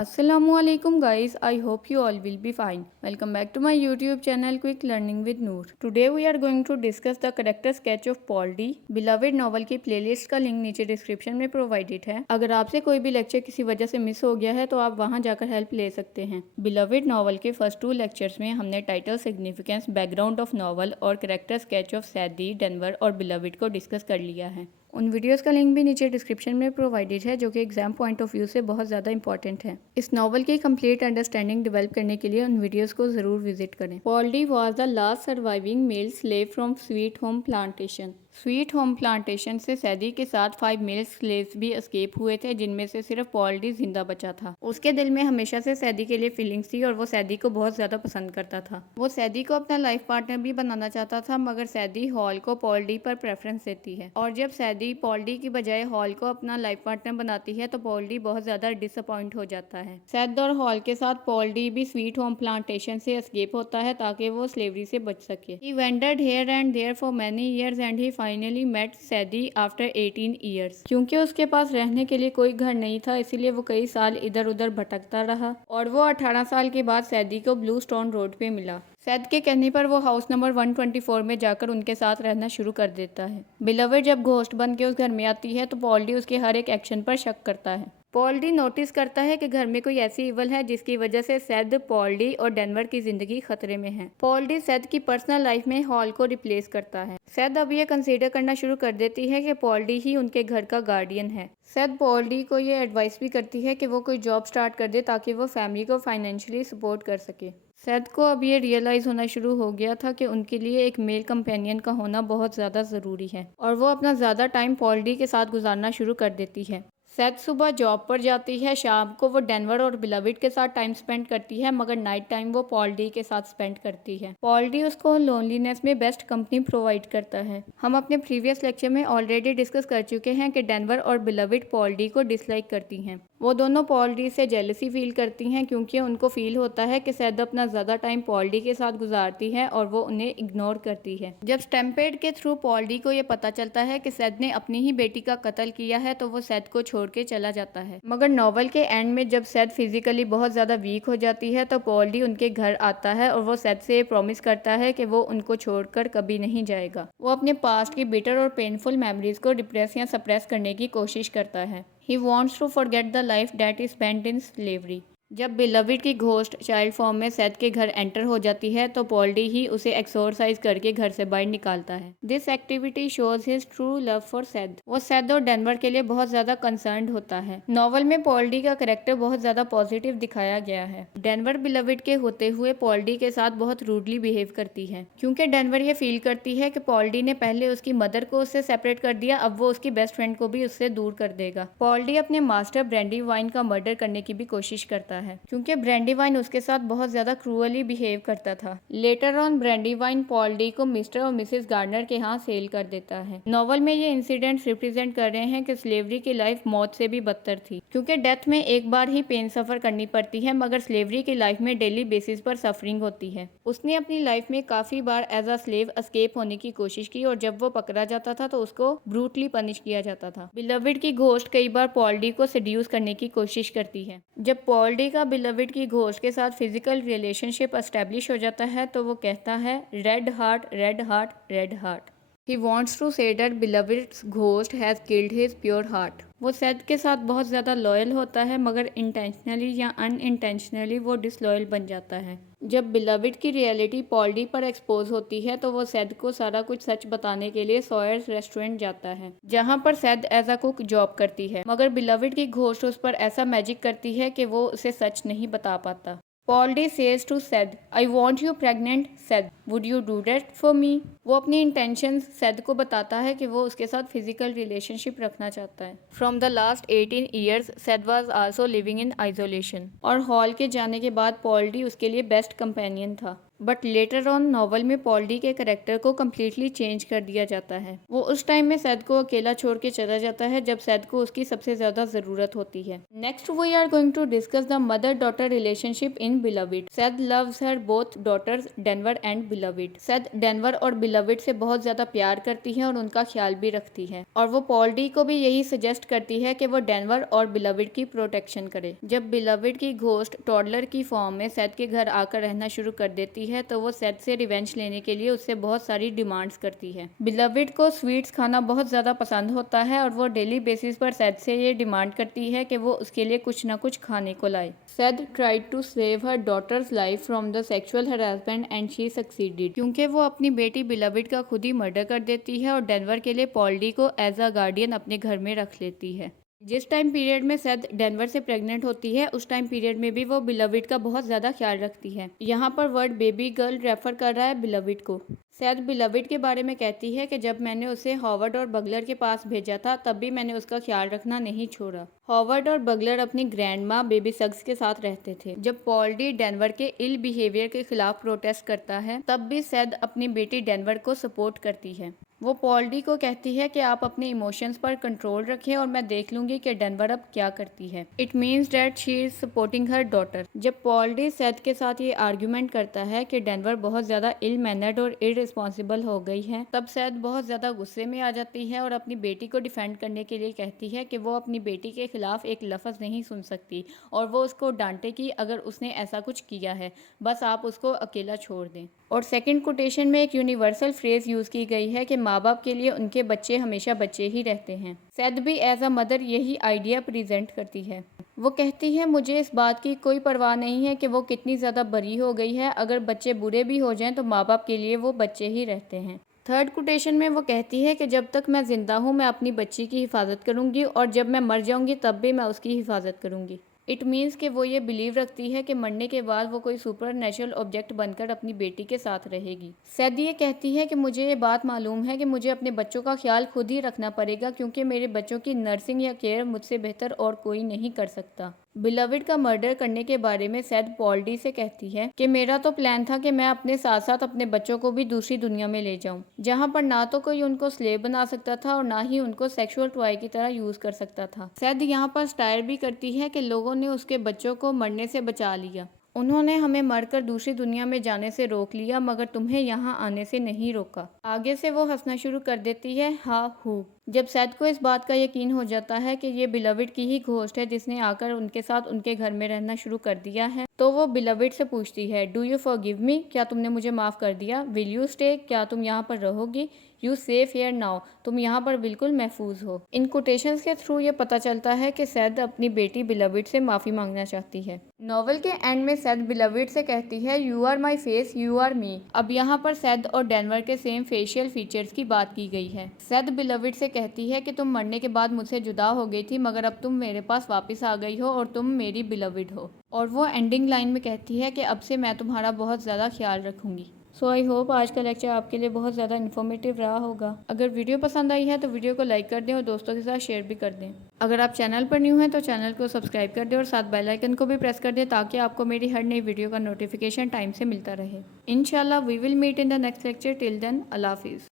Assalamualaikum guys, I hope you all will be fine. Welcome back to my YouTube channel Quick Learning with Noor. Today we are going to discuss the character sketch of Paul D. Beloved novel की playlist का link नीचे description में provided है। अगर आपसे कोई भी lecture किसी वजह से मिस हो गया है तो आप वहां जाकर हेल्प ले सकते हैं। बिलवेड नॉवल के फर्स्ट 2 लेक्चर्स में हमने title, significance, background of novel और character sketch of Sethe, Denver और बिलवेड को डिस्कस कर लिया है। उन वीडियोस का लिंक भी नीचे डिस्क्रिप्शन में प्रोवाइडेड है जो कि एग्जाम पॉइंट ऑफ व्यू से बहुत ज़्यादा इंपॉर्टेंट है। इस नॉवल की कंप्लीट अंडरस्टैंडिंग डेवलप करने के लिए उन वीडियोस को ज़रूर विजिट करें। Paul D was the last surviving male slave from Sweet Home plantation. Sweet Home plantation से सैदी के साथ 5 मेल स्लेव्स भी एस्केप हुए थे, जिनमें से सिर्फ पॉल डी जिंदा बचा था। उसके दिल में हमेशा से सैदी के लिए फीलिंग्स थी और वो सैदी को बहुत ज़्यादा पसंद करता था। वो सैदी को अपना लाइफ पार्टनर भी बनाना चाहता था, मगर सैदी हॉल को पॉल डी पर प्रेफरेंस देती है और जब सैदी पॉल डी की बजाय हॉल को अपना लाइफ पार्टनर बनाती है तो पॉल डी बहुत ज़्यादा डिसअपॉइंट हो जाता है। सैद और हॉल के साथ पॉल डी भी स्वीट होम प्लांटेशन से एस्केप होता है ताकि वो स्लेवरी से बच सके। He wandered here and there for many years and he finally met Sethe after 18 years. क्योंकि उसके पास रहने के लिए कोई घर नहीं था, इसीलिए वो कई साल इधर उधर भटकता रहा और वो 18 साल के बाद सैदी को ब्लू स्टोन रोड पे मिला। सैद के कहने पर वो हाउस नंबर 124 में जाकर उनके साथ रहना शुरू कर देता है। बिलवेड जब घोस्ट बन के उस घर में आती है तो पॉल डी उसके हर एक एक्शन पर शक करता है। पॉल डी नोटिस करता है कि घर में कोई ऐसी इवल है जिसकी वजह से सैद, पॉल डी और डेनवर की जिंदगी खतरे में है। पॉल डी सैद की पर्सनल लाइफ में हॉल को रिप्लेस करता है। सैद अब ये कंसीडर करना शुरू कर देती है कि पॉल डी ही उनके घर का गार्डियन है। सैद पॉल डी को ये एडवाइस भी करती है कि वो कोई जॉब स्टार्ट कर दे ताकि वो फैमिली को फाइनेंशियली सपोर्ट कर सके। सैद को अब ये रियलाइज़ होना शुरू हो गया था कि उनके लिए एक मेल कंपेनियन का होना बहुत ज़्यादा ज़रूरी है और वो अपना ज़्यादा टाइम पॉल डी के साथ गुजारना शुरू कर देती है। सैद सुबह जॉब पर जाती है, शाम को वो डेनवर और बिलवेड के साथ टाइम स्पेंड करती है, मगर नाइट टाइम वो पॉल डी के साथ स्पेंड करती है। पॉल डी उसको लोनलीनेस में बेस्ट कंपनी प्रोवाइड करता है। हम अपने प्रीवियस लेक्चर में ऑलरेडी डिस्कस कर चुके हैं कि डेनवर और बिलवेड पॉल डी को डिसलाइक करती हैं। वो दोनों पॉल डी से जेलसी फील करती हैं क्योंकि उनको फील होता है कि सैद अपना ज़्यादा टाइम पॉल डी के साथ गुजारती है और वो उन्हें इग्नोर करती है। जब स्टैम्पेड के थ्रू पॉल डी को ये पता चलता है कि सैद ने अपनी ही बेटी का कत्ल किया है तो वो सैद को छोड़ के चला जाता है। मगर नॉवल के एंड में जब सैद फिजिकली बहुत ज़्यादा वीक हो जाती है तो पॉल डी उनके घर आता है और वो सैद से प्रॉमिस करता है कि वो उनको छोड़कर कभी नहीं जाएगा। वो अपने पास्ट की बिटर और पेनफुल मेमोरीज को डिप्रेस या सप्रेस करने की कोशिश करता है। He wants to forget the life that is spent in slavery. जब बिलवेड की घोस्ट चाइल्ड फॉर्म में सैद के घर एंटर हो जाती है तो पॉल डी ही उसे एक्सोरसाइज करके घर से बाहर निकालता है। This activity shows his true love for Sethe. वो सैद और डेनवर के लिए बहुत ज्यादा कंसर्न्ड होता है। नॉवल में पॉल डी का कैरेक्टर बहुत ज्यादा पॉजिटिव दिखाया गया है। डेनवर बिलवेड के होते हुए पॉल डी के साथ बहुत रूडली बिहेव करती है क्योंकि डेनवर ये फील करती है कि पॉल डी ने पहले उसकी मदर को उससे सेपरेट कर दिया, अब वो उसकी बेस्ट फ्रेंड को भी उससे दूर कर देगा। पॉल डी अपने मास्टर ब्रैंडी वाइन का मर्डर करने की भी कोशिश करता है क्योंकि ब्रैंडी वाइन उसके साथ बहुत ज्यादा क्रूअली बिहेव करता था। Later on brandy wine Paul D को मिस्टर और मिसेस गार्डनर के यहाँ सेल कर देता है। नॉवल में ये इंसिडेंट्स रिप्रेजेंट कर रहे हैं कि स्लेवरी की लाइफ मौत से भी बदतर थी क्योंकि डेथ में एक बार ही पेन सफर करनी पड़ती है, मगर स्लेवरी की लाइफ में डेली बेसिस पर सफरिंग होती है। उसने अपनी लाइफ में काफी बार एज अ स्लेव एस्केप होने की कोशिश की और जब वो पकड़ा जाता था तो उसको ब्रूटली पनिश किया जाता था। बिलवेड की घोस्ट कई बार पॉल डी को सेड्यूस करने की कोशिश करती है। जब पॉल डी का बिलवेड की घोस्ट के साथ फिजिकल रिलेशनशिप एस्टेब्लिश हो जाता है तो वो कहता है red heart red heart red heart. He wants to say that Beloved's ghost has killed his pure heart. वो सैद के साथ बहुत ज़्यादा लॉयल होता है, मगर इंटेंशनली या अनइंटेंशनली वो डिसलॉयल बन जाता है। जब बिलवेड की रियलिटी पॉल डी पर एक्सपोज होती है तो वो सैद को सारा कुछ सच बताने के लिए सॉयर्स रेस्टोरेंट जाता है जहां पर Sethe as a cook job करती है, मगर बिलवेड की घोस्ट उस पर ऐसा मैजिक करती है कि वो उसे सच नहीं बता पाता। Paul D says to Sethe, I want you pregnant Sethe, would you do that for me. वो अपनी इंटेंशंस सैद को बताता है कि वो उसके साथ फिजिकल रिलेशनशिप रखना चाहता है। From the last 18 years Sethe was also living in isolation और हॉल के जाने के बाद पॉल डी उसके लिए बेस्ट कंपेनियन था। बट लेटर ऑन नॉवल में पॉल डी के करेक्टर को कम्प्लीटली चेंज कर दिया जाता है। वो उस टाइम में सैद को अकेला छोड़ के चला जाता है जब सैद को उसकी सबसे ज्यादा जरूरत होती है। Next we are going to discuss the mother daughter relationship in Beloved. Sethe loves her both daughters Denver and Beloved. Sethe Denver और बिलविड से बहुत ज्यादा प्यार करती है और उनका ख्याल भी रखती है, और वो पॉल डी को भी यही सजेस्ट करती है कि वो डेनवर और बिलविड की प्रोटेक्शन करे। जब बिलविड की घोस्ट टॉडलर की फॉर्म में सैद के घर आकर रहना शुरू कर देती है तो वो सैद से रिवेंज लेने के लिए उससे बहुत सारी डिमांड्स करती है। बिलविड को स्वीट्स खाना बहुत ज़्यादा पसंद होता है और वो डेली बेसिस पर सैद से ये डिमांड करती है कि वो उसके लिए कुछ ना कुछ खाने को लाए। Sethe tried to save her daughter's life from the sexual harassment and she succeeded, क्योंकि वो अपनी बेटी बिलविड का खुद ही मर्डर कर देती है और डेनवर के लिए पॉल डी को एज अ गार्डियन अपने घर में रख लेती है। जिस टाइम पीरियड में सैद डेनवर से प्रेग्नेंट होती है उस टाइम पीरियड में भी वो बिलविड का बहुत ज़्यादा ख्याल रखती है। यहाँ पर वर्ड बेबी गर्ल रेफर कर रहा है बिलविड को। सैद बिलविड के बारे में कहती है कि जब मैंने उसे हॉवर्ड और बगलर के पास भेजा था तब भी मैंने उसका ख्याल रखना नहीं छोड़ा। हॉवर्ड और बगलर अपनी ग्रैंड माँ बेबी सक्स के साथ रहते थे। जब पॉल डी डेनवर के इल बिहेवियर के खिलाफ प्रोटेस्ट करता है तब भी सैद अपनी बेटी डेनवर को सपोर्ट करती है। वो पॉल डी को कहती है कि आप अपने इमोशंस पर कंट्रोल रखें और मैं देख लूंगी कि डेनवर अब क्या करती है। It means that she is supporting her daughter. जब पॉल डी सैद के साथ ये आर्ग्यूमेंट करता है कि डेनवर बहुत ज्यादा इल मैनर्ड और इररिस्पॉन्सिबल हो गई है तब सैद बहुत ज्यादा गुस्से में आ जाती है और अपनी बेटी को डिफेंड करने के लिए कहती है कि वो अपनी बेटी के खिलाफ एक लफ्ज नहीं सुन सकती और वो उसको डांटेगी अगर उसने ऐसा कुछ किया है, बस आप उसको अकेला छोड़ दें। और सेकंड कोटेशन में एक यूनिवर्सल फ्रेज यूज की गई है कि माँ बाप के लिए उनके बच्चे हमेशा बच्चे ही रहते हैं। सैद भी एज अ मदर यही आइडिया प्रेजेंट करती है। वो कहती है मुझे इस बात की कोई परवाह नहीं है कि वो कितनी ज़्यादा बड़ी हो गई है, अगर बच्चे बुरे भी हो जाएं तो माँ बाप के लिए वो बच्चे ही रहते हैं। थर्ड कोटेशन में वो कहती है कि जब तक मैं ज़िंदा हूँ मैं अपनी बच्ची की हिफाजत करूँगी और जब मैं मर जाऊँगी तब भी मैं उसकी हिफाजत करूँगी। इट मीन्स कि वो ये बिलीव रखती है कि मरने के बाद वो कोई सुपर नेचुरल ऑब्जेक्ट बनकर अपनी बेटी के साथ रहेगी। सैद ये कहती है कि मुझे ये बात मालूम है कि मुझे अपने बच्चों का ख्याल खुद ही रखना पड़ेगा क्योंकि मेरे बच्चों की नर्सिंग या केयर मुझसे बेहतर और कोई नहीं कर सकता। बिलविड का मर्डर करने के बारे में सैद पॉल डी से कहती है कि मेरा तो प्लान था कि मैं अपने साथ साथ अपने बच्चों को भी दूसरी दुनिया में ले जाऊं, जहां पर ना तो कोई उनको स्लेव बना सकता था और ना ही उनको सेक्सुअल टॉय की तरह यूज कर सकता था। सैद यहां पर स्टायर भी करती है कि लोगों ने उसके बच्चों को मरने से बचा लिया। उन्होंने हमें मरकर दूसरी दुनिया में जाने से रोक लिया मगर तुम्हें यहाँ आने से नहीं रोका। आगे से वो हंसना शुरू कर देती है हा हू। जब सैद को इस बात का यकीन हो जाता है कि ये बिलविड की ही घोस्ट है जिसने आकर उनके साथ उनके घर में रहना शुरू कर दिया है तो वो बिलविड से पूछती है डू यू फॉरगिव मी, क्या तुमने मुझे माफ़ कर दिया? विल यू स्टे, क्या तुम यहाँ पर रहोगी? यू सेफ हियर नाउ, तुम यहाँ पर बिल्कुल महफूज हो। इन कोटेशंस के थ्रू ये पता चलता है कि सैद अपनी बेटी बिलविड से माफ़ी मांगना चाहती है। नॉवल के एंड में सैद बिलविड से कहती है you are my face you are me. अब यहाँ पर सैद और डेनवर के सेम फेशियल फीचर्स की बात की गई है। सैद बिलविड से कहती है कि तुम मरने के बाद मुझसे जुदा हो गई थी मगर अब तुम मेरे पास वापस आ गई हो और तुम मेरी बिलविड हो। और वो एंडिंग लाइन में कहती है कि अब से मैं तुम्हारा बहुत ज़्यादा ख्याल रखूंगी। सो आई होप आज का लेक्चर आपके लिए बहुत ज़्यादा इन्फॉर्मेटिव रहा होगा। अगर वीडियो पसंद आई है तो वीडियो को लाइक कर दें और दोस्तों के साथ शेयर भी कर दें। अगर आप चैनल पर न्यू हैं तो चैनल को सब्सक्राइब कर दें और साथ बेल आइकन को भी प्रेस कर दें ताकि आपको मेरी हर नई वीडियो का नोटिफिकेशन टाइम से मिलता रहे। इंशाल्लाह we will meet in the next lecture. Till then अल्लाह हाफिज़।